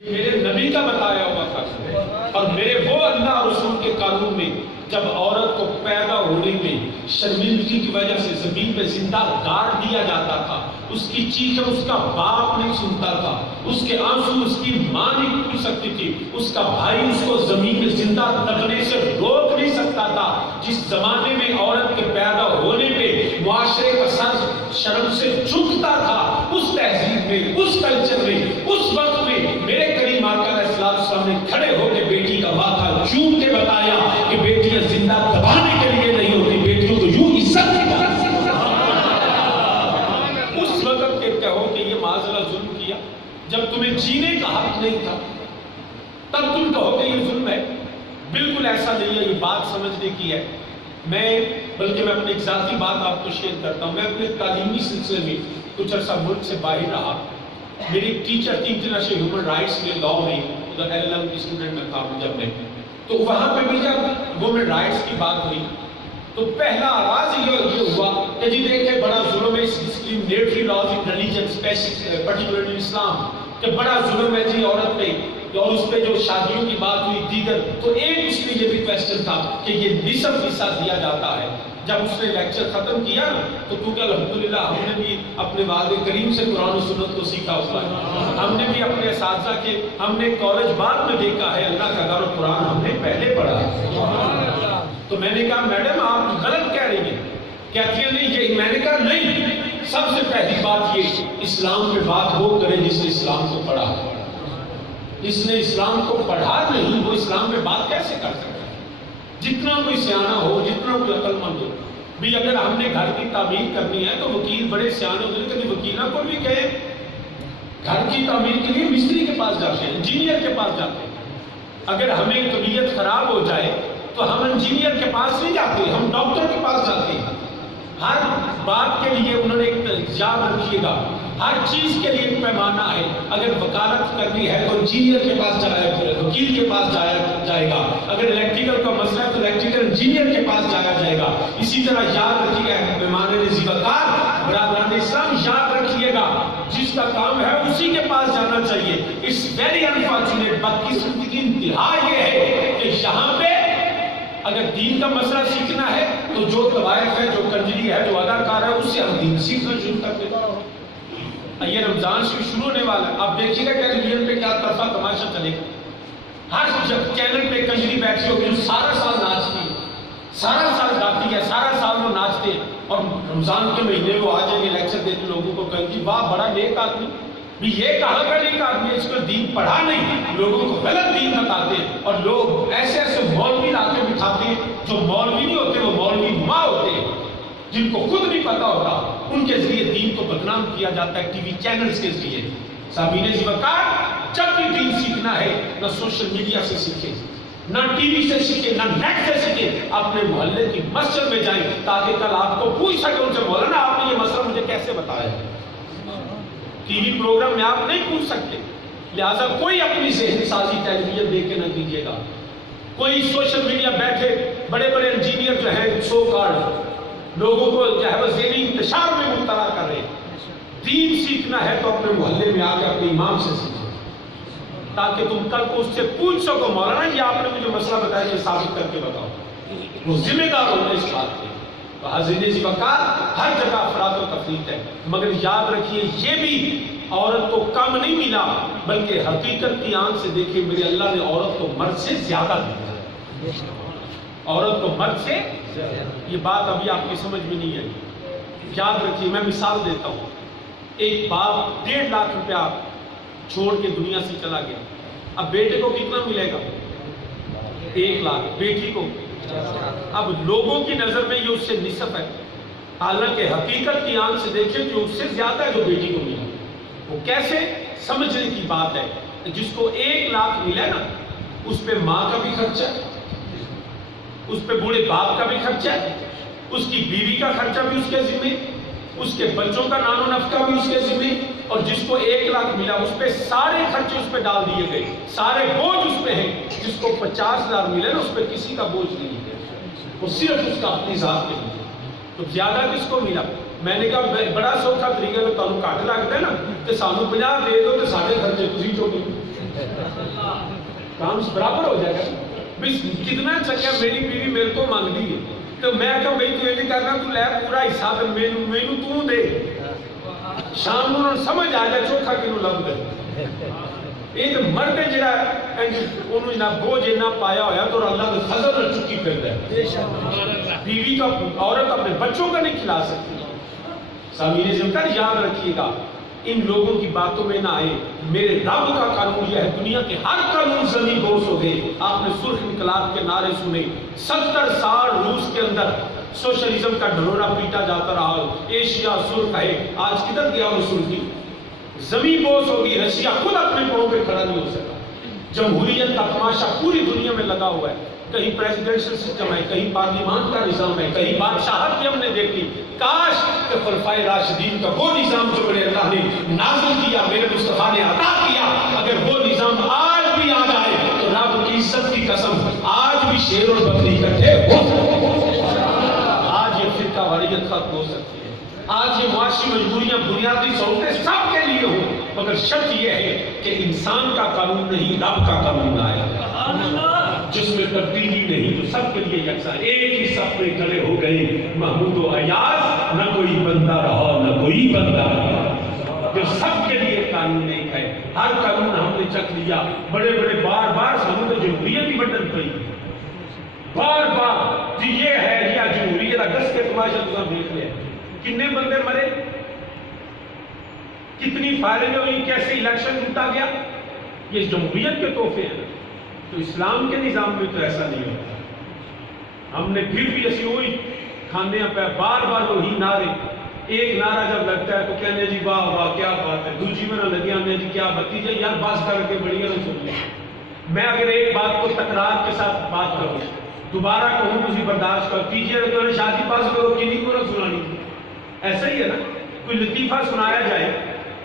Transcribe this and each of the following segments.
میرے نبی کا بتایا ہوا تھا اور میرے وہ اللہ اور رسول کے قانون میں جب عورت کو پیدا ہونے میں شرمندگی کی وجہ سے زمین پہ زندہ گاڑ دیا جاتا تھا، اس کی چیخیں اس کا باپ نہیں سنتا تھا، اس کے آنسو اس کی ماں نہیں پوچھ سکتی تھی، اس کا بھائی اس کو زمین پہ زندہ دبنے سے روک نہیں سکتا تھا، جس زمانے میں عورت کے پیدا ہونے پہ معاشرے کا سر شرم سے جھکتا تھا، اس تہذیب میں، اس کلچر میں، اس وقت میں میرے کریم آقا علیہ السلام نے کھڑے ہو کے بیٹی کا ماتھا چوم کے بتایا کہ بیٹیاں زندہ دبانے کے لیے نہیں ہوتی، بیٹیوں کو یوں عزت کی طرح سے اس وقت کے کہو کہ یہ معاذ ظلم کیا جب تمہیں جینے کا حق نہیں تھا، تب تم کہو کہ یہ ظلم ہے۔ بالکل ایسا نہیں ہے، یہ بات سمجھنے کی ہے۔ بلکہ میں اپنی ایک ذاتی بات آپ کو شیئر کرتا ہوں۔ میں اپنے تعلیمی سلسلے میں کچھ عرصہ ملک سے باہر رہا۔ میری ایک ٹیچر تھی انٹرنیشنل ہیومن رائٹس میں، لاء میں، ادھر LLM کی اسٹوڈنٹ میں تھا جب میں، تو وہاں پہ بھی جب وومن رائٹس کی بات ہوئی تو پہلا آغاز یہ ہوا کہ جی دیکھیں بڑا ظلم ہے discriminatory laws in religion particularly Islam, کہ بڑا ظلم ہے جی عورت پہ، اور اس پہ جو شادیوں کی بات ہوئی دیگر، تو ایک اس میں یہ بھی کویسچن تھا کہ یہ نصف حصہ دیا جاتا ہے۔ جب اس نے لیکچر ختم کیا نا تو کیونکہ الحمدللہ ہم نے بھی اپنے والد کریم سے قرآن و سنت کو سیکھا ہوا ہے، ہم نے بھی اپنے اساتذہ کے، ہم نے کالج بعد میں دیکھا ہے، اللہ کا گھر و قرآن ہم نے پہلے پڑھا ہے۔ تو میں نے کہا میڈم آپ غلط کہہ رہی ہیں، کہتی ہیں نہیں یہ، میں نے کہا نہیں، سب سے پہلی بات یہ اسلام میں بات وہ کرے جس نے اسلام کو پڑھا، جس نے اسلام کو پڑھا نہیں وہ اسلام میں بات کیسے کر سکتا ہے؟ جتنا کوئی سیانہ ہو، جتنا کوئی عقل مند ہو بھی، اگر ہم نے گھر کی تعمیر کرنی ہے تو وکیل بڑے سیانے ہوتے ہیں، کبھی وکیلوں کو بھی کہے گھر کی تعمیر کے لیے مستری کے پاس جاتے ہیں، انجینئر کے پاس جاتے ہیں۔ اگر ہمیں طبیعت خراب ہو جائے تو ہم انجینئر کے پاس نہیں جاتے، ہم ڈاکٹر کے پاس جاتے ہیں۔ ہر بات کے لیے انہوں نے ایک یاد رکھیے گا، ہر چیز کے لیے ایک پیمانہ ہے۔ اگر وکالت کرنی ہے تو انجینئر کے پاس جایا، وکیل کے پاس جائے گا۔ اگر الیکٹریکل کا مسئلہ ہے تو الیکٹریکل انجینئر کے پاس جایا جائے گا۔ اسی طرح یاد رکھیے گا پیمانے ذی وقار، برادران اسلام یاد رکھیے گا، جس کا کام ہے اسی کے پاس جانا چاہیے۔ اس ویری انفارچونیٹ، بدقسمتی کی انتہا یہ ہے کہ یہاں پہ اگر دین کا مسئلہ سیکھنا ہے تو جو طوائف ہے، جو کنجری ہے، جو اداکار ہے، اس سے ہم دین سیکھنا شروع کر دیں۔ یہ رمضان سے شروع ہونے والا ہے، آپ دیکھیے گا ٹیلی ویژن پہ کیا طرفہ تماشا چلے گا۔ ہر چینل پہ کنجری بیٹھی ہوگی جو سارا سال ناچتی ہے، سارا سال گاتی ہے، سارا سال وہ ناچتے ہیں، اور رمضان کے مہینے وہ آ جائیں گے لیکچر دیتے لوگوں کو، کہیں گے واہ بڑا نیک آدمی۔ بھی یہ کہاں کا نیک آدمی ہے؟ اس کو دین پڑھا نہیں، لوگوں کو غلط دین بتاتے ہیں، اور لوگ ایسے ایسے مولوی لا کے بٹھاتے ہیں جو مولوی نہیں ہوتے، وہ مولوی ماں ہوتے ہیں، جن کو خود نہیں پتا ہوتا، ان کے ذریعے دین کو بدنام کیا جاتا ہے ٹی وی چینلز کے ذریعے۔ سامعین ذی وقار، جب بھی دین سیکھنا ہے نہ سوشل میڈیا سے سیکھیں، نہ ٹی وی سے سیکھیں، نہ نیٹ سے سیکھیں، اپنے محلے کی مسجد میں جائیں تاکہ کل آپ کو پوچھ سکے ان سے، مولانا آپ نے یہ مسئلہ مجھے کیسے بتایا؟ ٹی وی پروگرام میں آپ نہیں پوچھ سکتے، لہٰذا کوئی اپنی ذہن سازی ٹیلی ویژن دیکھ کے نہ کیجیے گا۔ کوئی سوشل میڈیا بیٹھے بڑے بڑے انجینئر جو ہیں سو کارڈ لوگوں کو جو ہے وہ ذہنی انتشار میں مبتلا کر رہے ہیں۔ دین سیکھنا ہے تو اپنے محلے میں آ کے اپنے امام سے سیکھیں تاکہ تم کل کو اس سے پوچھ سکو مولانا یہ آپ نے مجھے مسئلہ بتایا، یہ ثابت کر کے بتاؤ۔ وہ ذمہ دار ہوتے اس بات کے۔ حاضرین ذی وقار، ہر جگہ افراط و تفریط ہے، مگر یاد رکھیے یہ بھی عورت کو کم نہیں ملا، بلکہ حقیقت کی آنکھ سے دیکھیں میرے اللہ نے عورت کو مرد سے زیادہ دیا، عورت کو مرد سے، یہ بات ابھی آپ کی سمجھ میں نہیں آئی۔ یاد رکھیے، میں مثال دیتا ہوں، ایک باپ 1.5 لاکھ روپیہ چھوڑ کے دنیا سے چلا گیا، اب بیٹے کو کتنا ملے گا؟ 1 لاکھ، بیٹی کو، اب لوگوں کی نظر میں یہ اس سے نصف ہے، حالانکہ حقیقت کی آنکھ سے دیکھیں جو اس سے زیادہ ہے جو بیٹی کو ملا۔ وہ کیسے؟ سمجھنے کی بات ہے، جس کو 1 لاکھ ملا نا، اس پہ ماں کا بھی خرچہ ہے، اس پہ بوڑھے باپ کا بھی خرچہ ہے، اس کی بیوی کا خرچہ بھی اس کے ذمہ، اس کے بچوں کا نان و نفقہ بھی اس کے ذمہ، اور جس کو 1 لاکھ ملا اس پہ سارے خرچے اس پہ ڈال دیے گئے، سارے بوجھ اس پہ ہیں۔ جس کو 50,000 ملے نا اس پہ کسی کا بوجھ نہیں ہے، وہ صرف اس کا اپنی ذات کے لیے۔ تو زیادہ کس کو ملا؟ میں نے کہا بڑا سوکھا طریقہ ہے، تو گھٹ لگتا ہے نا کہ سانو 50 دے دو تو سارے خرچے تسی چوکے۔ کام برابر ہو جائے گا. بس کتنا چکا میری بیوی میرے کو مانگتی ہے تو میں کہوں بھائی تو یہ نہیں کرنا, تو لے پورا حصہ مینو تو دے. شام کو سمجھ آ جائے چوکھا کنوں لب دے. ایک مرد جڑا انہوں نے بوجھ اتنا پایا ہوا تو اللہ کے فضل میں چکی پھر ہے. بیوی کا عورت اپنے بچوں کا نہیں کھلا سکتی. سامعین عزیز یاد رکھیے گا, ان لوگوں کی باتوں میں نہ آئے. میرے رب کا قانون یہ ہے, دنیا کے ہر قانون زمین بوس ہو گئے. آپ نے سرخ انقلاب کے نعرے سنے, 70 سال روس کے اندر سوشلزم کا ڈھرورا پیٹا جاتا رہا. ایشیا سرخ ہے, آج کدھر گیا وہ سرخی؟ زمین بوس ہوگی. رشیا خود اپنے پاؤں پہ کھڑا نہیں ہو سکا. جمہوریت کا تماشا پوری دنیا میں لگا ہوا ہے. کہیں پریزیڈنشل سسٹم ہے, کہیں پارلیمان کا نظام ہے, کہیں بادشاہت بھی ہم نے دیکھ لی. کاش کہ خلفائے راشدین کا وہ نظام جو میرے اللہ نے نازل کیا, میرے مصطفیٰ نے عطا کیا, اگر وہ نظام آج بھی آ جائے تو رب کی عزت کی قسم آج بھی شیر اور بکری اکٹھے ہو. آج یہ فرقہ واریت ختم ہو سکتی ہے. آج یہ معاشی مجبوریاں بنیادی سہولتیں سب کے لیے ہوں, مگر شرط یہ ہے کہ انسان کا قانون نہیں, رب کا قانون آئے جس میں تبدیلی نہیں, تو سب کے لیے یکساں. ایک ہی صف میں کھڑے ہو گئے محمود و ایاز, نہ کوئی بندہ رہا نہ کوئی بندہ رہا. جو سب کے لیے قانون ایک ہے. ہر قانون ہم نے چک لیا, بڑے بڑے بار بار ہم تو جمہوریت ہی بٹن پئی بار بار جی یہ ہے یا جمہوریت. اگست کے تماشا تو دیکھ لیا, کتنے بندے مرے, کتنی فائرنگ ہوئی, کیسے الیکشن جیتا گیا. یہ جمہوریت کے تحفے ہیں. تو اسلام کے نظام میں تو ایسا نہیں ہوتا. ہم نے پھر بھی ایسی وہی کھانے پہ بار بار وہی نعرے. ایک نعرہ جب لگتا ہے تو کہنے جی واہ واہ کیا بات ہے, دوسری میں نہ لگی ہم نے جی کیا بتیجے یار بس کر کے بڑی نہ سن لیں. میں اگر ایک بات کو تکرار کے ساتھ بات کروں, دوبارہ کہوں تو برداشت کر کیجیے. تو شادی پاس کرو کہ نہیں کرو سنانی, ایسا ہی ہے نا. کوئی لطیفہ سنایا جائے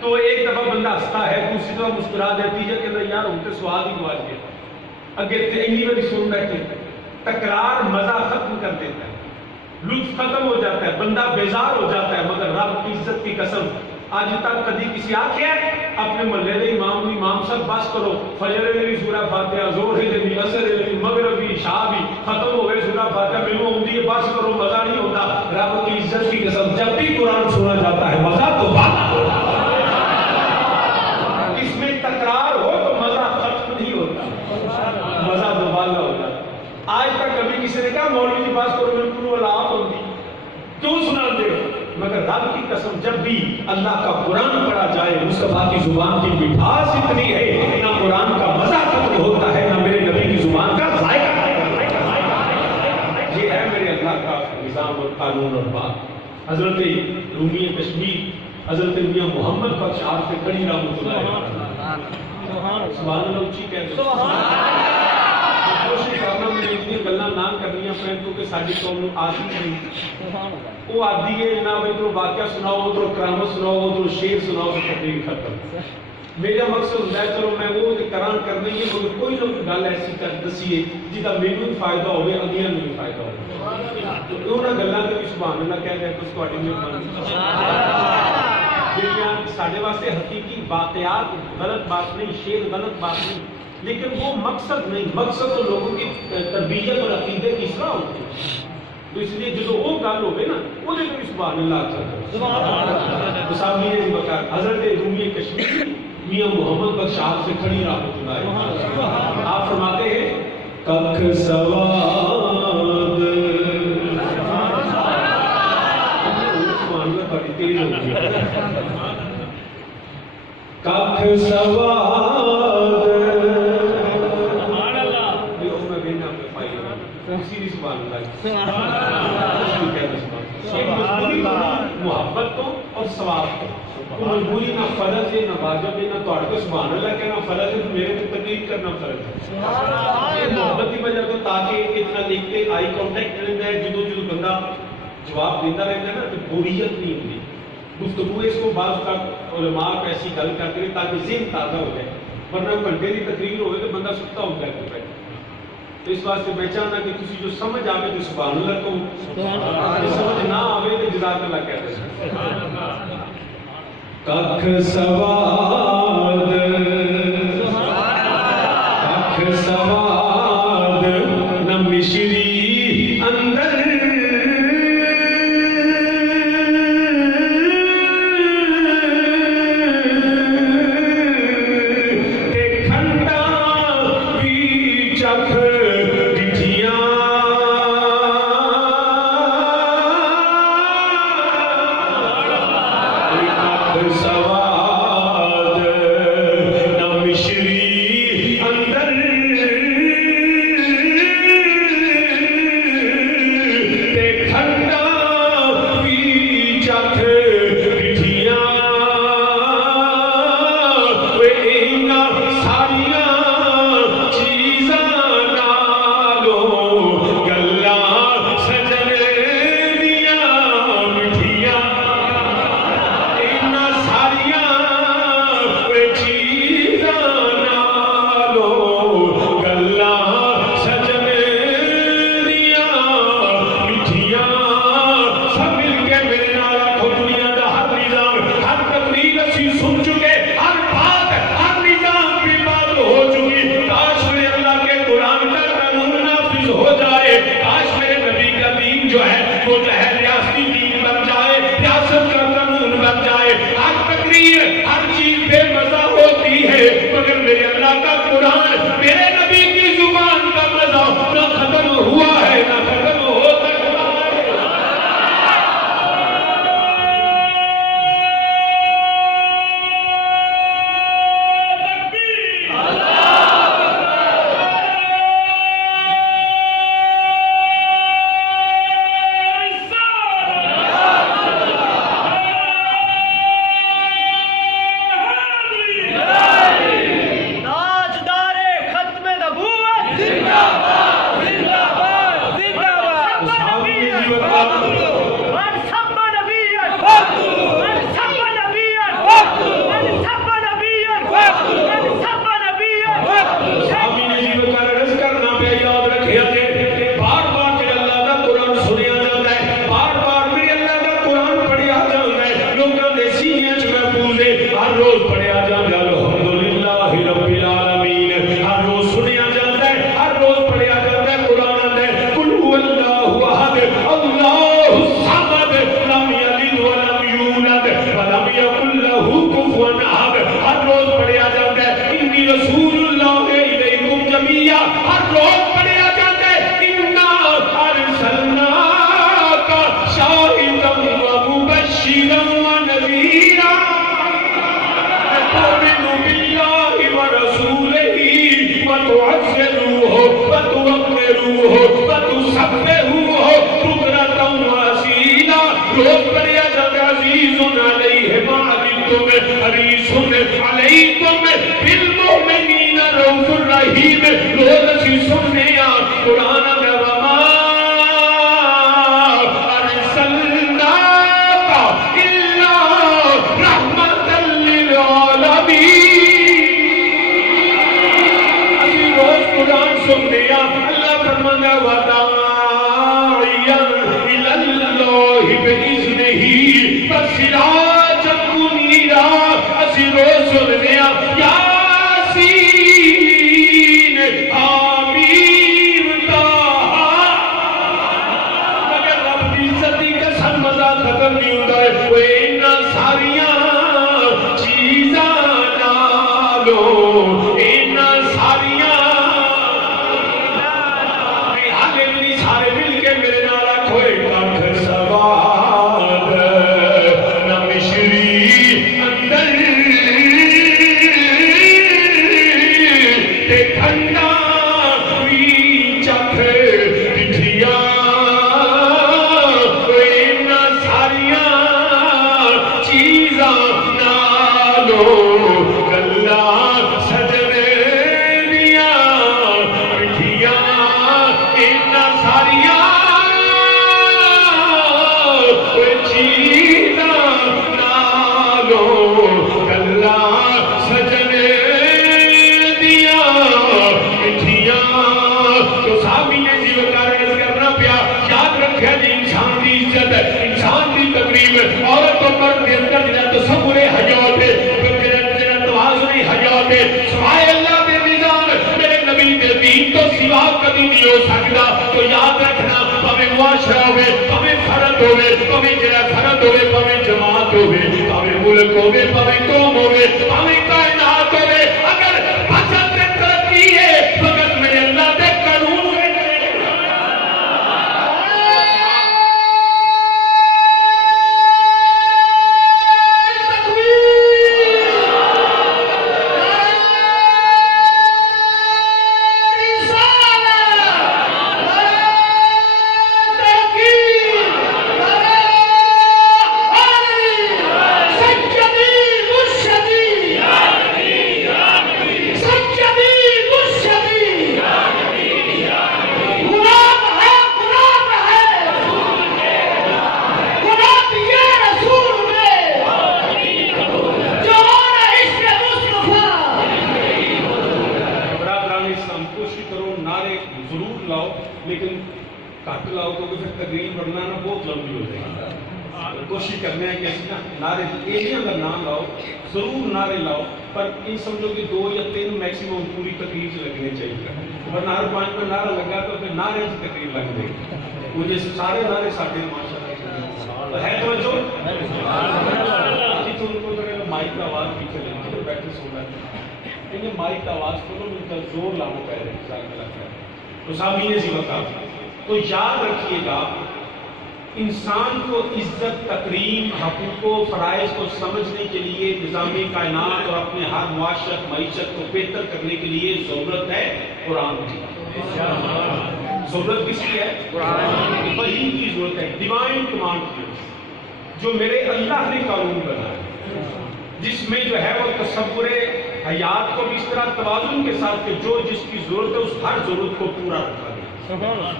تو ایک دفعہ بندہ ہنستا ہے, دوسری دفعہ مسکرا دیتی ہے کہ یار ہم تو سواد ہی گواچ گیا. اگے انگلی میں سن بیٹھے, تکرار مزہ ختم کر دیتا ہے, لطف ختم ہو جاتا ہے, بندہ بیزار ہو جاتا ہے. مگر رب کی عزت کی قسم آج تک کدی کسی آخیا اپنے محلے دے امام سب بس کرو, فجر میں بھی سورہ فاتحہ, زہر میں بھی, عصر میں بھی, مغرب بھی, عشاء بھی ختم ہو گئے سورہ فاتحہ, مینوں آندی ہے بس کرو, مزہ نہیں ہوتا. رب کی عزت کی قسم جب بھی قرآن سنا جاتا ہے مزہ تو بات ہوتا ہے. اس میں تکرار ہو تو مزہ ختم نہیں ہوتا, مزہ دوبارہ ہوتا. آج تک کبھی کسی نے کہا مولوی جی بات کرو میں پورو اللہ ہوتی کیوں سنا دے. مگر رب کی قسم جب بھی اللہ کا قرآن پڑھا جائے, مصطفیٰ کی زبان کی مٹھاس اتنی ہے, نہ قرآن کا مزہ ختم ہوتا ہے نہ میرے نبی کی زبان کا ذائقہ. یہ ہے میرے اللہ کا نظام اور قانون اور بات. حضرت رومی کشمیر حضرت میاں محمد بخش آپ سے کڑی رحمۃ اللہ علیہ سبحان اللہ اچھی کہتے ہیں. کوشش کرنا میں اتنی گلاں نہ کرنی پڑیں کیونکہ ساری قوم آدھی نہیں, وہ آدھی ہے نہ بھائی تو واقعہ سناؤ, ادھر کرامت سناؤ, ادھر شعر سناؤ, تو تقریر ختم. میرا مقصد ہوتا ہے چلو میں وہ کران کرنے کی مگر کوئی نہ کوئی گل ایسی کر دسیے جہاں میرے بھی فائدہ ہوئے, اگلیاں میں بھی فائدہ ہوئے. تو انہوں نے گلاں کے بھی سبحان اللہ کہہ دیا تو تھوڑی مہربانی. سارے واسطے حقیقی واقعات غلط بات نہیں, شعر غلط بات نہیں, لیکن وہ مقصد نہیں. مقصد تو لوگوں کی تربیت اور عقیدے کی اصلاح ہوتی ہے. تو اس لیے جو وہ گل ہوگی نا وہ بھی سبحان اللہ کرتا. حضرت رومی کشمیر میاں محمد بخش آپ سے کھڑی رحمۃ اللہ آپ فرماتے ہیں ککھ سواد سبحان اللہ بڑی تیز ہوتی ہے. ککھ سواد محبت تو اور ثواب تو مجبوری نہ فرض ہے نہ واجب ہے, نہ تھوڑے کو سبحان اللہ کہنا فرض ہے, میرے کو تقریر کرنا فرض ہے. یہ محبت کی وجہ تو تاکہ اتنا دیکھتے آئی کانٹیکٹ رہتا ہے, جدو بندہ جواب دیتا رہتا ہے نا تو بوریت نہیں ہوتی. گفتگو اس کو بعض کا علماء کو ایسی گل کرتے ہیں تاکہ ذہن تازہ ہو جائے, ورنہ گھنٹے کی تقریر ہوئے تو بندہ سکتا ہوتا ہے. تو اس واسطے میں چاہتا کہ کسی جو سمجھ آوے تو سبحان اللہ کو, سمجھ نہ آوے تو جزاک اللہ کہتے ہیں. ککھ سواد ککھ کاٹھ سواد نہ مشری اندر سوائے اللہ کے نظام میرے نبی معاشرہ ہوئے پاویں فرد ہوئے پاویں جڑا فرد ہوئے پاویں جماعت ہوئے پاویں ملک ہوئے پاویں قوم ہوئے پاویں کائنات ہوئے اگر حسد تے ترقی ہے فقط میرے اللہ دے قانون میں لیکن کٹ لاؤ کیونکہ پھر تقریر پڑھنا نا بہت لمبی ہو جائے گی. کوشش کرنا ہے کہ نا نعرے ایریا کا نام لاؤ ضرور نعرے لاؤ پر ان سمجھو کہ 2 یا 3 میکسیمم پوری تقریر سے لگنے چاہیے. اگر نعرے 5 میں نعرہ لگا تو پھر نعرے سے تقریر لگ جائے گی. مجھے سارے نعرے ساٹھے ماشاءاللہ ہے توجہ جی تم کو مائک کا آواز پیچھے لگتی ہے بیٹھے سن رہے ہیں مائک کا آواز کھولو مل کر زور لاؤ پہ رہے تو سامعین سی بتا. تو یاد رکھیے گا انسان کو عزت تکریم حقوق و فرائض کو سمجھنے کے لیے نظام کائنات اور اپنے ہر معاشرت معیشت کو بہتر کرنے کے لیے ضرورت ہے قرآن کی. ضرورت کس کی ہے؟ قرآن وحی کی ضرورت ہے. ڈیوائن کمانڈ کی جو میرے اللہ نے قانون بنایا جس میں جو ہے وہ تصور حیات کو بھی اس طرح توازن کے ساتھ کہ جو جس کی ضرورت ہے اس ہر ضرورت کو پورا رکھا گیا.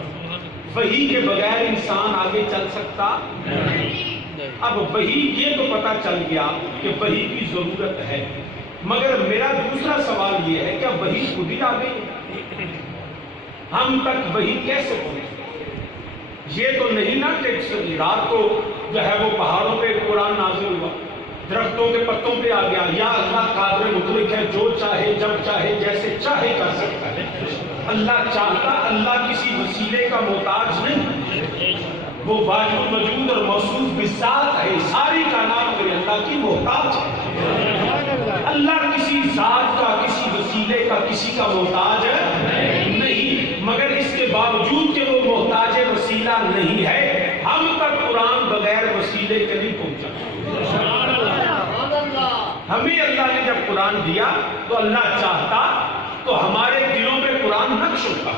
وحی کے بغیر انسان آگے چل سکتا نہیں. اب وحی یہ تو پتا چل گیا کہ وحی کی ضرورت ہے مگر میرا دوسرا سوال یہ ہے کہ وحی خود ہی آ گئی ہم تک وحی کیسے پہنچے؟ یہ تو نہیں نا کہ رات کو جو ہے وہ پہاڑوں پہ قرآن نازل ہوا درختوں کے پتوں پہ آ گیا. یا اللہ قادر مطلق ہے جو چاہے جب چاہے جیسے چاہے کر سکتا ہے. اللہ چاہتا اللہ کسی وسیلے کا محتاج نہیں. وہ واجب موجود اور موصوف بذات ہے. ساری کائنات میرے اللہ کی محتاج ہے. اللہ کسی ذات کا کسی وسیلے کا کسی کا محتاج نہیں مگر اس کے باوجود کہ وہ محتاج وسیلہ نہیں ہے ہم تک قرآن بغیر وسیلے کے نہیں پہنچا. ہمیں اللہ نے جب قرآن دیا تو اللہ چاہتا تو ہمارے دلوں میں قرآن نقش ہوتا.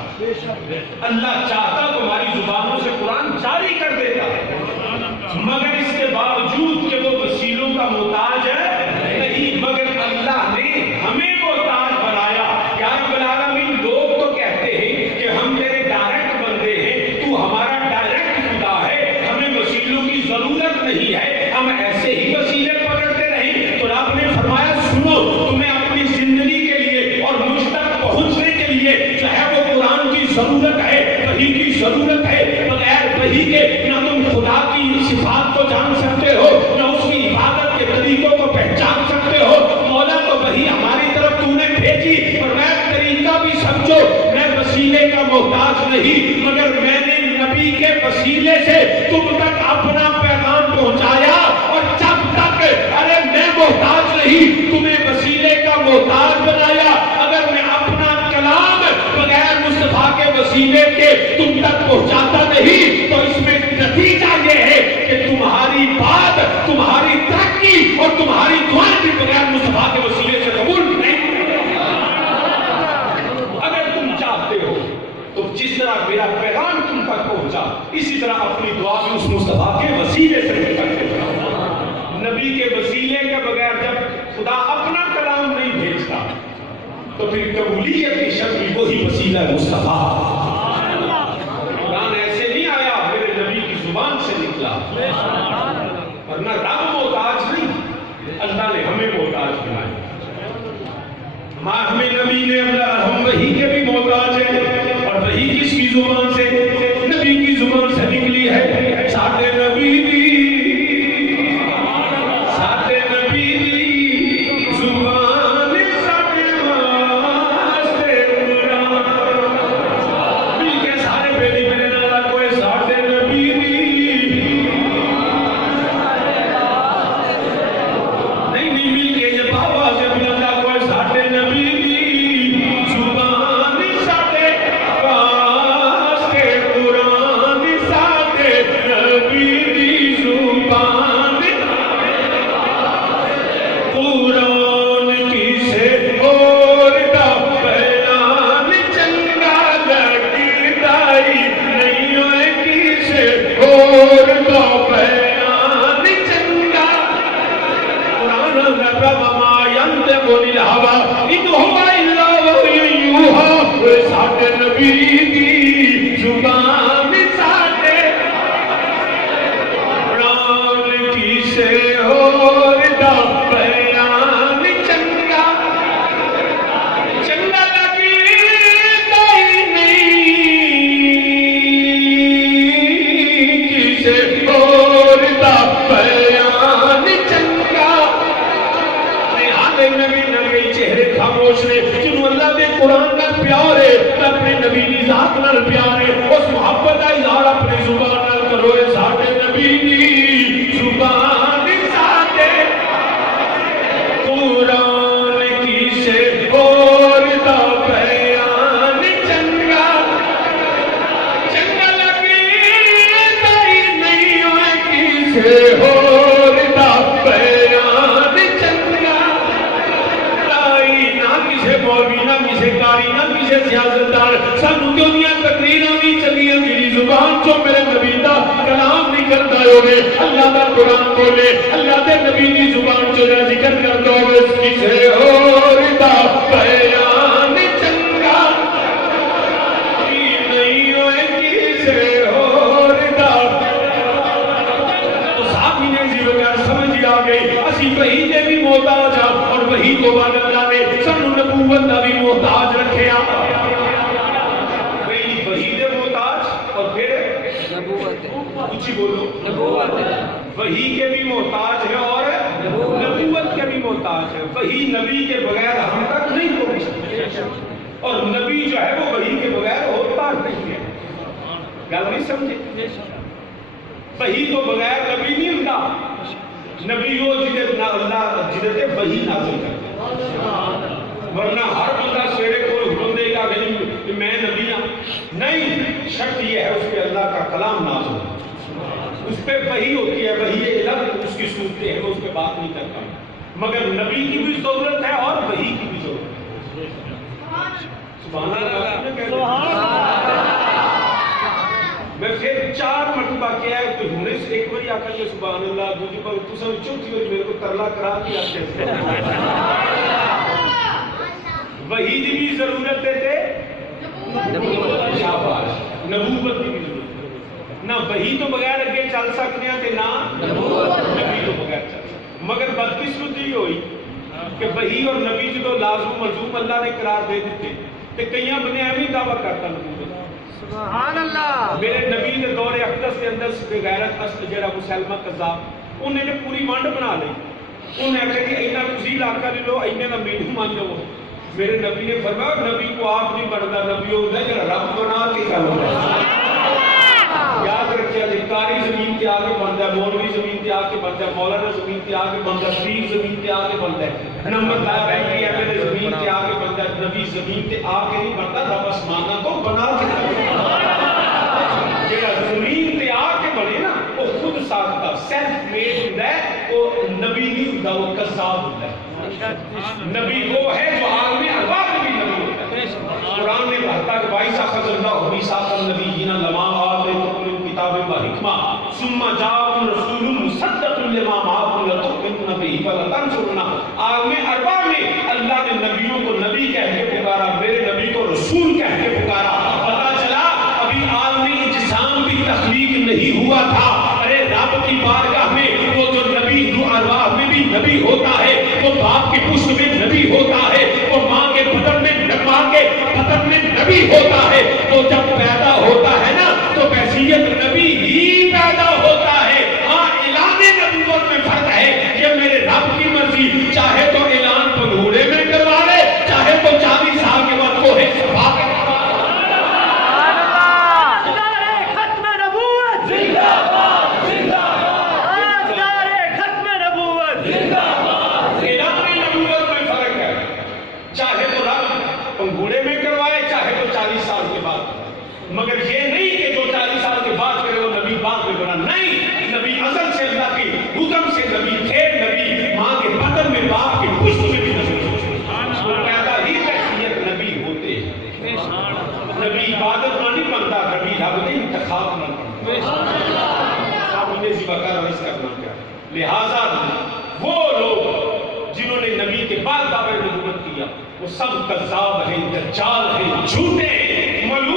اللہ چاہتا تو ہماری زبانوں سے قرآن جاری کر دیتا مگر اس کے باوجود کہ وہ وسیلوں کا محتاج ہے نہیں مگر اللہ نے ہمیں محتاج بنایا. یا رب العالمین لوگ تو کہتے ہیں کہ ہم تیرے ڈائریکٹ بندے ہیں تو ہمارا ڈائریکٹ خدا ہے ہمیں وسیلوں کی ضرورت نہیں ہے ہم ایسے ہی وسیلے پکڑتے رہیں. تو آپ نے فرمایا سنو تمہیں اپنی زندگی کے لیے اور مجھ تک پہنچنے کے لیے جو ہے وہ قرآن کی ضرورت ہے وحی کی ضرورت ہے. بغیر وحی کے نہ تم خدا کی صفات کو جان سکتے ہو نہ اس کی عبادت کے طریقوں کو پہچان سکتے ہو. مولا تو وحی ہماری طرف تو نے بھیجی پر میں طریقہ بھی سمجھو میں وسیلے کا محتاج نہیں مگر میں نے نبی کے وسیلے سے تم تک اپنا پیغام پہنچایا. اور جب تک ارے میں محتاج نہیں تمہیں وسیلے کا محتاج بنایا. اگر میں اپنا کلام بغیر مصطفیٰ کے وسیلے کے تم تک پہنچاتا نہیں تو اس میں نتیجہ یہ ہے کہ تمہاری بات تمہاری ترقی اور تمہاری دعائیں بھی بغیر مصطفیٰ کے وسیلے سے قبول نہیں. اگر تم چاہتے ہو تو جس طرح میرا پیغام تم تک پہنچا اسی طرح اپنی دعا بھی اس مصطفیٰ کے وسیلے سے بھی کرتے ہو. نبی کے وسیلے کے بغیر جب خدا اپنا کلام نہیں بھیجتا تو پھر قبولیت کی شرط بھی وہی وسیلہ مصطفیٰ. قرآن ایسے نہیں آیا میرے نبی کی زبان سے نکلا ورنہ رب محتاج نہیں اللہ نے ہمیں محتاج بنایا. ہمیں نبی نے ہم وحی کے بھی محتاج ہیں اور وحی کس کی زبان سے نبی کی زبان سے نکلی ہے. ساڈے نبی دی سارے نبی دی زبان ساڈے قرآن کسے اور دا بیان چنگا چنگا لگدا ہی نہیں کسے اور دا بیان چنگا نبی نبی چہرے خاموش نے جنہوں اللہ دے قرآن نال پیار ہے اپنے نبی دی ذات نال پیار ہے اس محبت دا اظہار اپنے زبان نال کرو اے ساڈے نبی دی زبان ساڈے قرآن کسے اور دا بیان چنگا چنگا لگدا ہی نہیں ہوئے کسے اور دا بیان چنگا نہ کسے مولوی نہ کسے قاری نہ کسے سیاستدان سانو دنیا تقریراں بھی چلیاں جڑی زبان چوں میرے نبی دا کلام نکلدا ہوے اللہ دا قرآن بولے اللہ دے نبی دی زبان چوں جڑا ذکر کردا ہوے کسے اور دا بیان چنگا نہیں ہوئے کسے اور دا تو صحابی نے اسی وقت سمجھ آ گئی اسی وہی دے بھی محتاج ہاں اور وہی تو بعد اللہ نے سانو نبوت دا بھی محتاج رکھیا وہی دے محتاج اور پھر کچھ ہی بولو وہی کے بھی محتاج ہے اور نبوت کے بھی محتاج ہے وہی نبی کے بغیر ہم تک نہیں پہنچ سکتے اور نبی جو ہے وہ وہی کے بغیر ہوتا نہیں ہے گل نہیں سمجھے وہی تو بغیر نبی نہیں ہوتا نبی وہ جدے اللہ جدے وہی نازل کرتا ورنہ ہر بندہ سویرے کوئی حکم دے گا کہ میں نبی ہوں نہیں شرط یہ ہے اس پہ اللہ کا کلام نازل ہے اس پہ وحی ہوتی ہے وحی الگ اس کی صورتیں ہیں وہ اس پہ بات نہیں کرتا مگر نبی کی بھی ضرورت ہے اور وحی کی بھی ضرورت ہے سبحان اللہ میں پھر 4 مرتبہ کیا ہے کوئی ہونے سے ایک باری آکر کے سبحان اللہ دوسری بار تو سب چوتھی باری میرے کو ترلا کرا دیا وحی دی بھی ضرورت ہے شاباش نبوت کی بھی ضرورت نہ وحی تو بغیر اگے چل سکتے ہیں نہ نبی تو بغیر چل سکتے مگر بدقسمتی ہوئی کہ وحی اور نبی جو لازم ملزوم اللہ نے قرار دے دیتے کہ کئیاں بنے ہمیں دعویٰ کرتا نبوت سبحان اللہ میرے نبی نے دور اقدس کے اندر غیرت اصل جڑا مسلمہ قذاب انہیں نے پوری وانڈ بنا لی انہیں کہا کہ اینا کسی علاقہ لے لو اینے نہ مینو مان لو میرے نبی نے فرمایا نبی کو آپ نہیں بنتا نبی ہوتا ہے کہ رب بنا کے کرو یاد رکھیں قاری زمین کے آگے بنتا ہے مولوی زمین کے آگے بنتا ہے مولانا زمین کے آگے بنتا ہے پیر زمین کے آگے بنتا ہے نمبردار بینکی ایم ایل اے زمین کے آگے بنتا ہے نبی زمین کے آگے نہیں بنتا رب آسمانہ کو بنا کے جڑا زمین کے آگے بنے نا وہ خود ساختہ سیلف میڈ ہوتا ہے وہ نبی نہیں ہوتا وہ قذاب ہوتا ہے نبی وہ ہے جو عالم ارواح میں بھی نبی ہوتا ہے قرآن نے کہا کہ بھائی صاحب اللہ میثاق النبیین لما آتیتکم کتاب و حکمہ ثم جاءکم رسول مصدق لما معکم لتؤمنن بہ ولتنصرنہ عالم ارواح میں اللہ نے نبیوں کو نبی کہہ کے پکارا میرے نبی کو رسول کہہ کے پکارا پتہ چلا ابھی عالم اجسام بھی تخلیق نہیں ہوا تھا ارے رب کی بارگاہ میں وہ جو نبی جو ارواح میں بھی نبی ہوتا ہے وہ باپ کی پشت میں نبی ہوتا ہے وہ ماں کے بدن میں نبی ہوتا ہے تو جب پیدا ہوتا ہے نا تو بحیثیت نبی ہی پیدا ہوتا ہے ہاں اعلان نبوت میں فرق ہے کہ میرے رب کی مرضی چاہے تو اعلان پنگھوڑے میں کروا لے چاہے تو 40 سال کے بعد کو ہے صفا کے انگوڑے میں کروائے چاہے تو 40 سال کے بعد مگر یہ نہیں کہ جو 40 سال کے بعد کرے وہ نبی بعد میں بنا نہیں نبی ازل سے اللہ کی حکم سے نبی تھے نبی ماں کے بدن میں باپ کے پشت میں بھی نبی پیدا ہی بحیثیت نبی ہوتے ہیں نبی عبادت نہ نہیں بنتا نبی رب نے انتخاب نہ بنتا آپ انہیں سی بکر عرض کرنا کیا لہذا وہ لوگ جنہوں نے نبی کے بعد دعوے نبوت کیا وہ سب کذاب ہیں دجال ہیں جھوٹے ہیں ملعون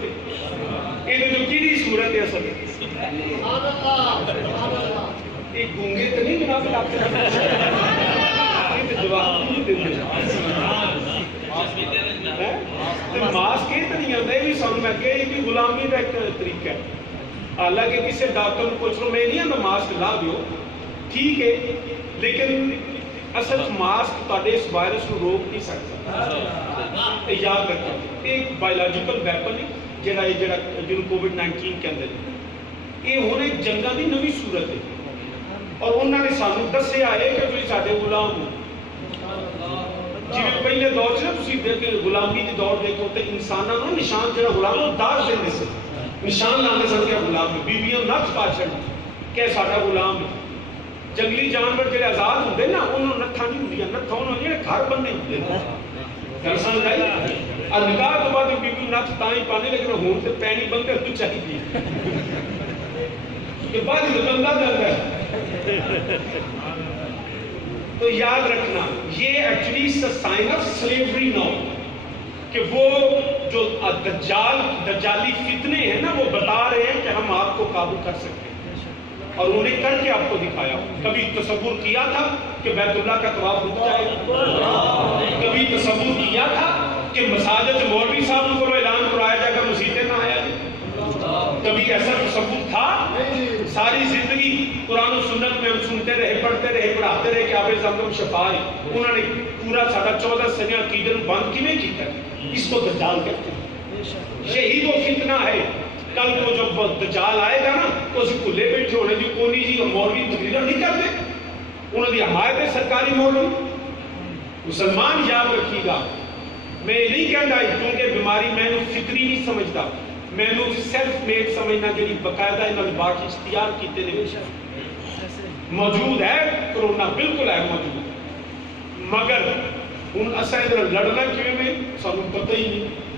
صورت ہے یہ جو کی صورت ہے اصل یہ گونگے تو نہیں جناب ماسک یہ تو نہیں آتا یہ بھی سن میں کہ یہ بھی غلامی کا ایک طریقہ ہے حالانکہ کسی ڈاکٹر کو پوچھ لو میں نہیں آتا ماسک لا دیو ٹھیک ہے لیکن اصل ماسک تھوڑے اس وائرس کو روک نہیں سکتا یاد رکھیں ایک بایولوجیکل ویپن ہے جہاں جن کووڈ-19 کے اندر یہ ہونے جنگاں دی نوی صورت ہے اور انہوں نے سانو دسیا ہے کہ تسی ساڈے غلام ہو جی پہلے دور سے تسی غلامی دی دور دیکھو تے انساناں نوں نشان جڑا غلام وہ داغ دیندے سے نشان لاندے سن کہ غلام ہے بیبیاں نت پا چھڑ کہ ساڈا غلام ہے جنگلی جانور جڑے آزاد ہوندے نا انہوں نتھاں نہیں ہوندیاں نتھاں انہوں جڑے گھر بننے ہوندے گل سمجھ آئی اور نکاح تو بعد بیبی نت تاں ہی پانے لیکن ہون تے پینی بندے تو چاہیے کہ بعد ہی بندہ جاتا ہے تو یاد رکھنا یہ ایکچولی سائن آف سلیوری نو کہ وہ جو دجالی فتنے ہیں نا وہ بتا رہے ہیں کہ ہم آپ کو قابو کر سکتے ہیں اور انہوں نے کر کے آپ کو دکھایا کبھی تصور کیا تھا کہ بیت اللہ کا طواف رک جائے گا کبھی تصور کیا تھا کہ مساجد مولوی صاحب کو اعلان کرایا جائے گا مسیحیں نہ آیا جائے کبھی ایسا تصور تھا ساری زندگی قرآن و سنت میں ہم سنتے رہے پڑھتے رہے پڑھاتے رہے کہ آب زمزم شفا ہے انہوں نے پورا سارا 14 سنیاں عقیدے بند کیویں کیتا ہے اس کو دجال کہتے ہیں یہی وہ فتنہ ہے کل کو جب دجال آئے گا نا تو اسی کھلے بیٹھے ہونے جی کونی جی مولوی تقریر نہیں کرتے انہوں نے حمایت ہے سرکاری مولوی مسلمان یاد رکھیے گا میں نہیں کہنا کیونکہ بیماری میں فطری نہیں سمجھتا میں سیلف میڈ سمجھنا کہ باقاعدہ انہوں باقی اختیار کیتے ہیں موجود ہے کرونا بالکل ہے موجود مگر ان اساں لڑنا کیوں میں سانوں پتہ ہی نہیں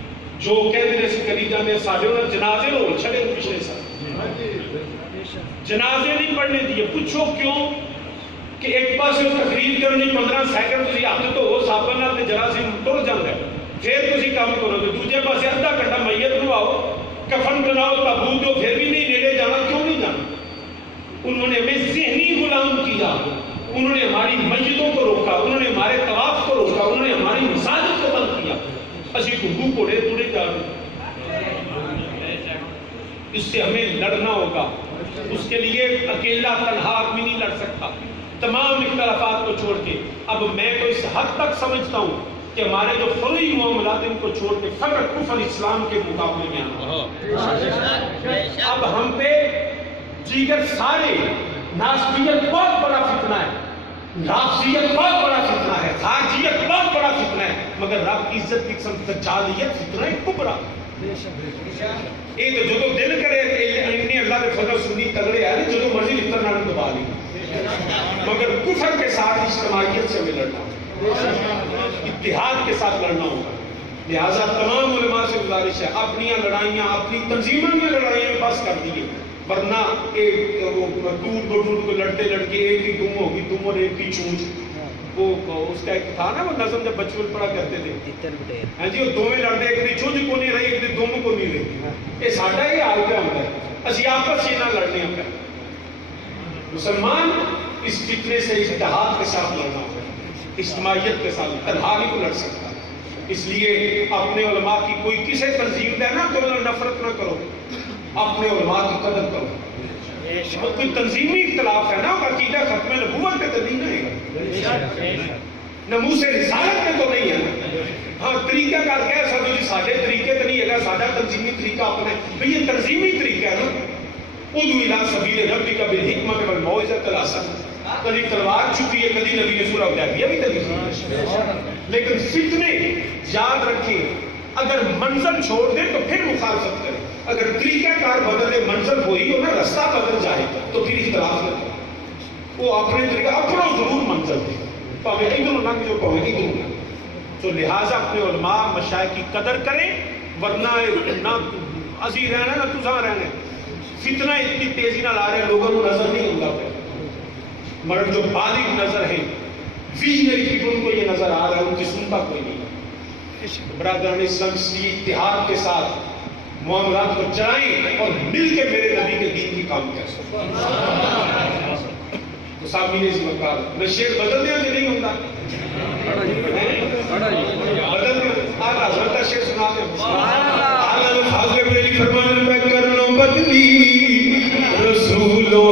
جو کہتے ہیں کری جانے سارے انہوں جنازے ہو چھڑے پچھلے سال جنازے نہیں پڑھنے دیے پوچھو کیوں کہ ایک پاس تقریر کرنی 15 سیکنڈ تسی ہاتھ تو ہو صابن نال تے جراثیم ٹر جاندا ہے پھر تسی کام کرو گے دوسرے پاسے آدھا گھنٹہ میت نو آؤ کفن بناؤ تابوت دو پھر بھی نہیں نیڑے جانا کیوں نہیں جانا انہوں نے ہمیں ذہنی غلام کیا انہوں نے ہماری مسجدوں کو روکا انہوں نے ہمارے طواف کو روکا انہوں نے ہماری مساجد کو بند کیا اسی گھوڑو کوڑے توڑے جا رہے اس سے ہمیں لڑنا ہوگا اس کے لیے اکیلا تنہا آدمی نہیں لڑ سکتا تمام اختلافات کو چھوڑ کے اب میں تو اس حد تک سمجھتا ہوں کہ ہمارے جو فروعی معاملات ان کو چھوڑ کے فقط کفر اسلام کے مقابلے میں آنا اب ہم پہ دیگر سارے ناسبیت بہت بڑا فتنہ ہے رافضیت بہت بڑا فتنہ ہے خارجیت بہت بڑا فتنہ ہے مگر رب کی عزت کی قسم دجالیت فتنہ ہے کبرا یہ تو جو دل کرے انہیں اللہ کے فضل سنی تگڑے ہیں جو مرضی لطر نال دبا لی مگر کفر کے ساتھ اجتماعیت سے ہمیں لڑنا ہوگا اتحاد کے ساتھ لڑنا ہوگا لہٰذا تمام علماء سے گزارش ہے اپنی لڑائیاں اپنی تنظیموں کی لڑائیاں بس کر دیئے ورنہ ٹوٹ کو لڑتے لڑکے ایک ہی دم ہوگی دم اور ایک ہی چونچ وہ اس کا ایک تھا نا وہ نظم جب بچپن پڑھا کرتے تھے ہاں جی وہ دونوں لڑتے ایک دی چونچ کو نہیں رہی ایک دی دم کو نہیں رہی یہ ساڈا ہی حال کیا ہوتا ہے اسی آپس سے نہ لڑنے ہوتا ہے مسلمان اس فتنے سے اتحاد کے ساتھ لڑنا ہوتا ہے اجتماعیت کے ساتھ تنہا نہیں کو لڑ سکتا اس لیے اپنے علماء کی کوئی کسی تنظیم ہے نا تو نفرت نہ کرو اپنے علماء کی قدر کرو کوئی تنظیمی اختلاف ہے نا عقیدہ ختم نبوت پہ تو نہیں رہے گا ناموس رسالت میں تو نہیں ہے نا ہاں طریقہ کار کہہ سکتے جی سارے طریقے تو نہیں ہے سارا تنظیمی طریقہ اپنا ہے بھئی یہ تنظیمی طریقہ ہے نا ادعو الی سبیل ربک بالحکمۃ والموعظۃ الحسنہ کبھی تلوار چکی ہے کبھی نبی نے سورہ حدیبیہ بھی تدریس لیکن فتنے یاد رکھیں اگر منزل چھوڑ دیں تو پھر مخالفت کریں اگر طریقہ کار بدلے منزل وہی ہو نا رستہ بدل جائے تو پھر اختلاف نہ کریں وہ اپنے طریقہ اپنا ضرور منزل دے پاوے ادھر نہ جو پاوے ادھر نہ تو لہٰذا اپنے علماء مشائخ کی قدر کریں ورنہ نہ ازی رہنا نہ تجھا رہنا فتنہ اتنی تیزی نہ لا رہے لوگوں کو نظر نہیں ہوگا مگر جو بالغ نظر ہے ویژنری پیپل کو یہ نظر آ رہا ہے ان کی سنتا کوئی نہیں برادران اسلام اس لیے اتحاد کے ساتھ معاملات کو چلائیں اور مل کے میرے نبی کے دین کی کام کر سکیں. تو سامنے اس وقت میں شیر بدل دیا کہ نہیں ہوتا بدل دیا آگا حضرت شیر سنا دے آگا میں فاضل بریلی فرمانے میں کرنو بدلی رسولوں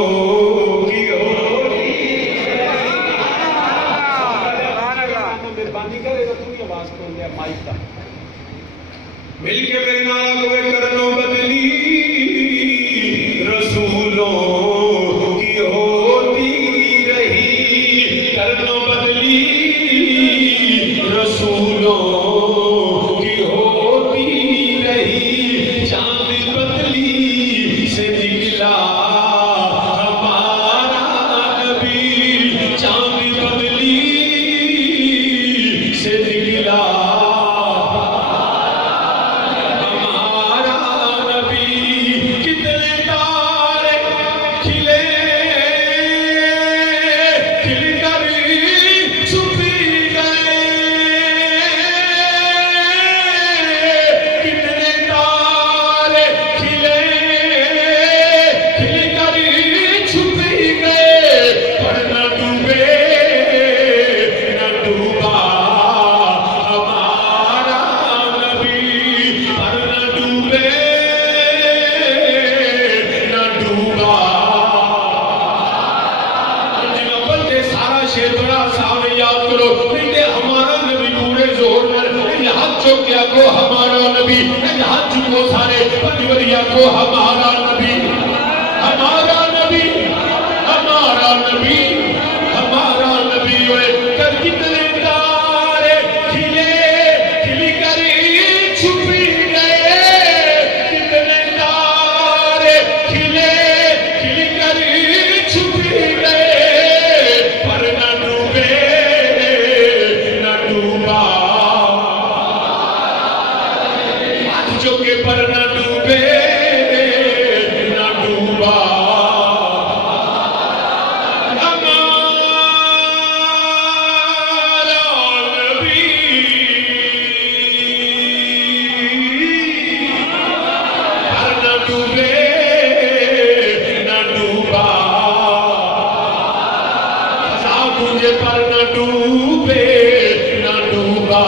کی ہوتی مہربانی کرے گا تو یہ آواز کھول دیا مائک کا مل کے میرے نعرہ کو کرنو بدلی رسولوں کی ہوتی رہی کرنو بدلی رسولوں کی ہوتی رہی چاند بدلی سے نکلا ہمارا نبی چاند بدلی سے نکلا کو ہمارا نبی حج کو سارے پنجوریہ کو ہمارا نبی ہمارا نبی ہمارا نبی ہمارا نبی ہوئے کر کتنے تارے کھلے کھل کر چھپی گئے کتنے تارے کھلے کھل کر چھپی گئے پر نہ ڈوبے نہ ڈوبا جو کہ پر نہ ڈوبے نہ ڈوبا ہمارا نبی پر نہ ڈوبے نہ ڈوبا خزاں مجھے پر نہ ڈوبے نہ ڈوبا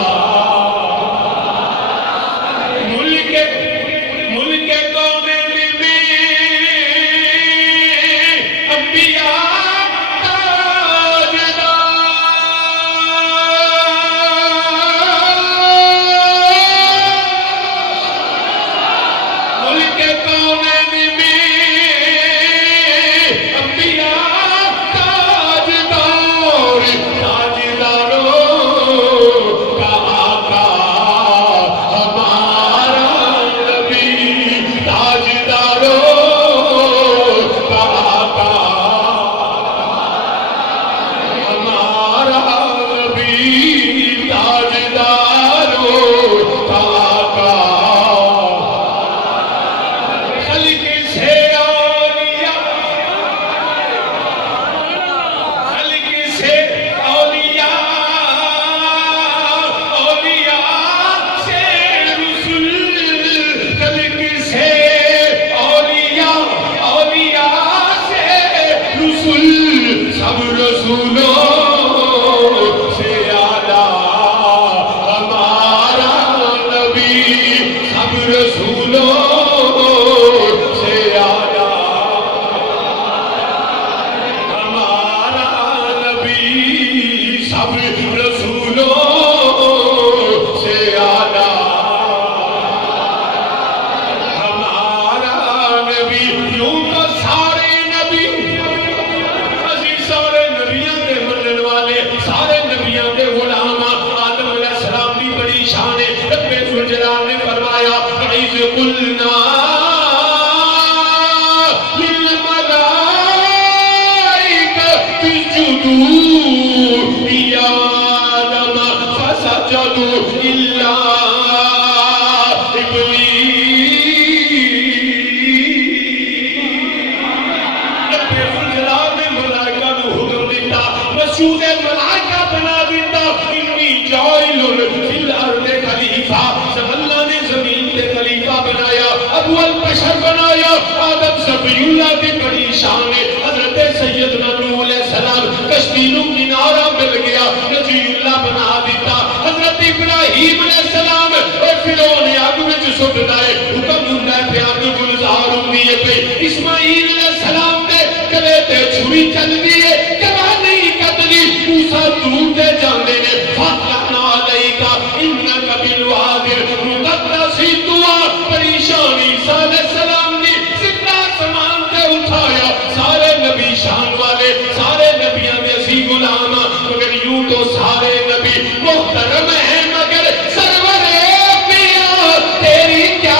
اٹھتا ہے حکم ہوتا ہے پیاد گلزار امنیے پہ اسماعیل علیہ السلام نے کلے تے چھری چل دیئے کلا نہیں قتلی موسیٰ دور دے جاندے نے فاتحنا علیکہ انکا بالوادر مقدسی دعا پریشانی عیسیٰ علیہ السلام نے سکرہ سمان تے اٹھایا سارے نبی شان والے سارے نبیاں میں اسی غلام مگر یوں تو سارے نبی محترم ہیں مگر سرور انبیاء تیری کیا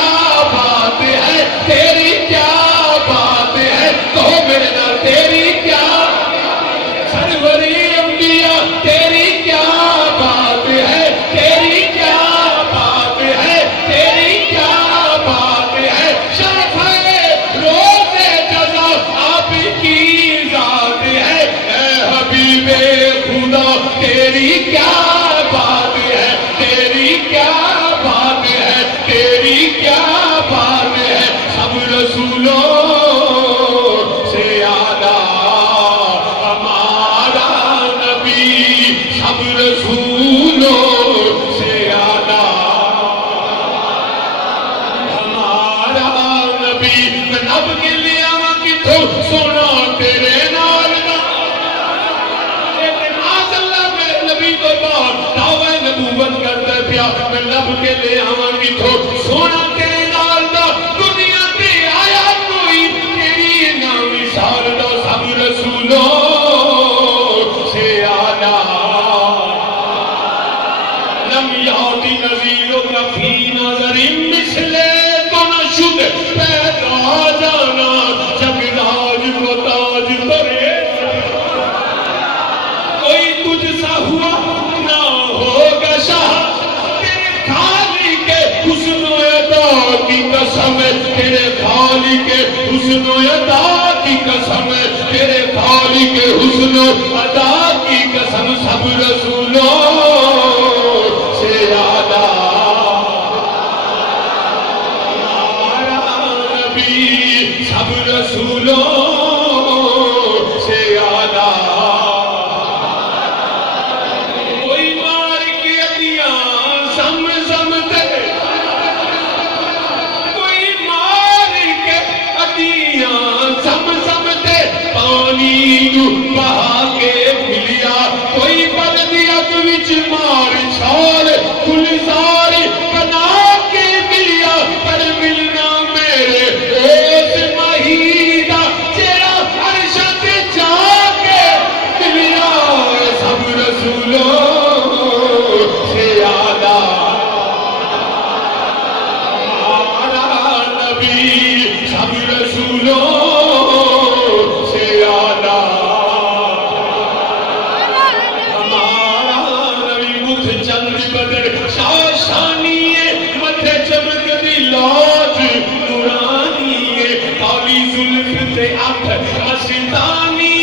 بات ہے تیری کیا بات ہے کہو میرے نال تیری کیا سرور انبیاء تیری کیا بات ہے تیری کیا بات ہے تیری کیا بات ہے شرفِ روز جزا آپ کی ذات ہے اے حبیب خدا تیری کیا بات ہے تیری کیا بات ہے تیری کیا بات ہے سب رسولوں سے آدھا ہمارا نبی سب رسولوں سے آدھا ہمارا نبی میں نب کے لے آواں کی تو سونا تیرے نال دا لیکن آج اللہ میرے نبی کو بات دعوی نبوت کرتا پیا میں نب کے لے آواں کی تو سونا تیرے نال دا دنیا تے آیا کوئی تیری نامی سار دا سب رسولوں سے آنا لم یاتی نظیروں کا فی نظر مثلے تو نہ شد پیدا جانا جگ راج کو تاج کرے کوئی تجھ سا ہوا نہ ہوگا شاہ تیرے خالی کے حسن و ادا کی قسم تیرے خالی کے حسن و ادا کی قسم تیرے خالی کے حسن و ادا کی قسم سب رسولوں سے زیادہ ہمارا نبی سب رسولوں سے زیادہ کوئی مار کے ادیاں زمزم دے کوئی مار کے ادیاں زمزم دے پانی نو بہا کے ملیا کوئی بلدیا وچ مار چھال گلزار بنا کے ملیا پر ملنا میرے اس مہیدہ جیڑا عرش تے جا کے ملیا سب رسولوں سے زیادہ ہمارا نبی سب رسولوں سے زیادہ ہمارا نبی مکھ چند بدر شاشانی متھے چمک دی لاج نورانی کالی زلف تے اکھ مستانی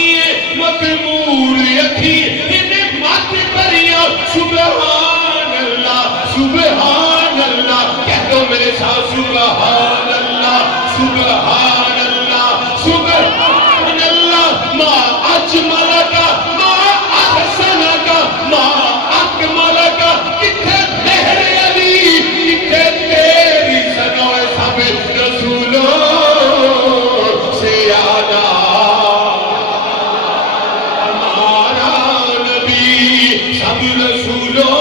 مغمور اکھی انہیں مات کریا سبحان اللہ سبحان اللہ کہہ دو میرے ساتھ سبحان اللہ سبحان اللہ سبحان اللہ ما اجمل کا ما احسن کا ما اکمل کا کتھے مہر علی کتھے تیری سنوے سب رسولوں سے زیادہ ہمارا نبی سب رسولوں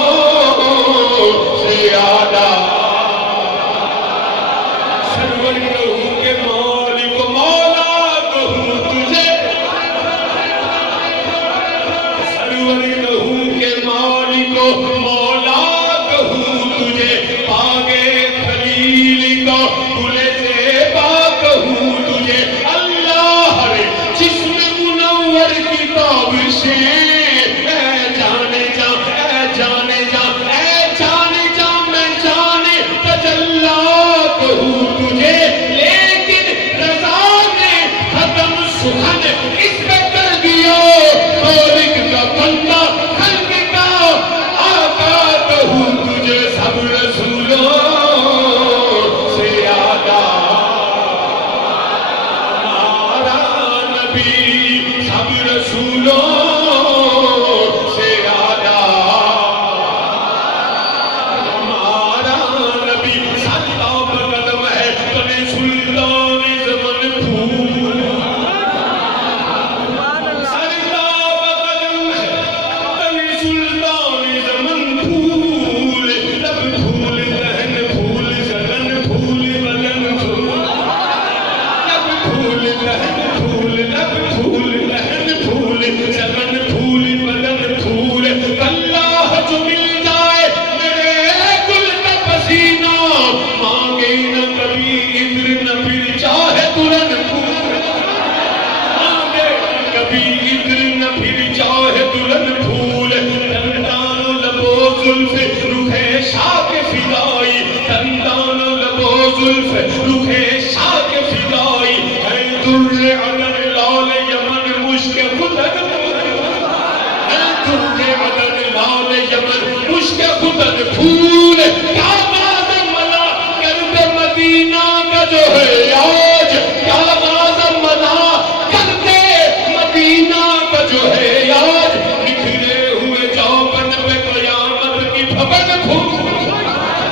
سے زیادہ سرور کہوں کہ مالک مولا کہوں تجھے سرور کہوں کہ مالک مولا کہوں تجھے پاگے خلیل کو بھولے زیبا کہوں تجھے اللہ ہر جسم منور کتاب سے اے جانے جا اے جانے جا اے جانے جا میں جانے تجلا کہوں تجھے لیکن رضا نے ختم سخن اس پہ کر دیا خالق کا بندہ خلق کا آقا کہوں تجھے سب رسولوں سے زیادہ ہمارا نبی سب رسولوں سے زیادہ ہمارا نبی سب ادھر نہ پھر چاہے دلہن پھول دندان و لبو زلف رخ شاک فدائی دندان و لبو زلف رخ شاک فدائی ہے در عدن لال یمن مشک خدن ہے در عدن لال یمن مشک خدن پھول کیا باز منا کرد مدینہ کا جو ہے آج کیا باز منا کرد مدینہ کا جو ہے آج نکھرے ہوئے چوپن پہ قیامت کی بھون پھول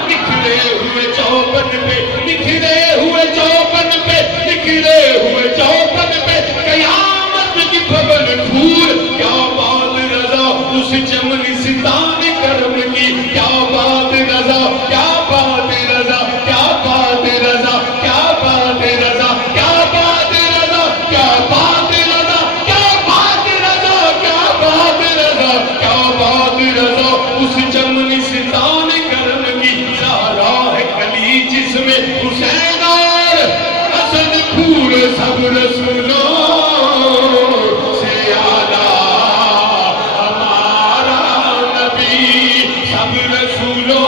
نکھرے ہوئے چوپن پہ نکھرے ہوئے چوپن پہ نکھرے ہوئے چوپن پہ قیامت کی بھون پھول کیا بات رضا اس چمن ستان کرم کی کیا بات رضا کیا بات رضا کیا بات رضا کیا بات رضا کیا بات رضا کیا بات رضا کیا بات رضا کیا بات رضا کیا بات رضا اس چمن ستان کرم کی زہرا ہے کلی جس میں حسین اور حسن پھول سب رسولوں سے آلہ ہمارا نبی سب رسولوں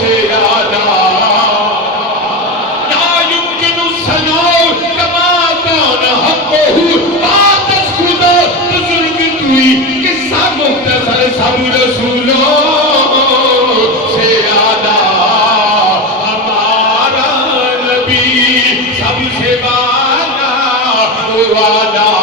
سے آلہ لا يمكن الثناء كما كان حقه بات از خدا بزرگ توئی قصہ مختصر سب رسولوں سے آلہ ہمارا نبی سب سے والا والا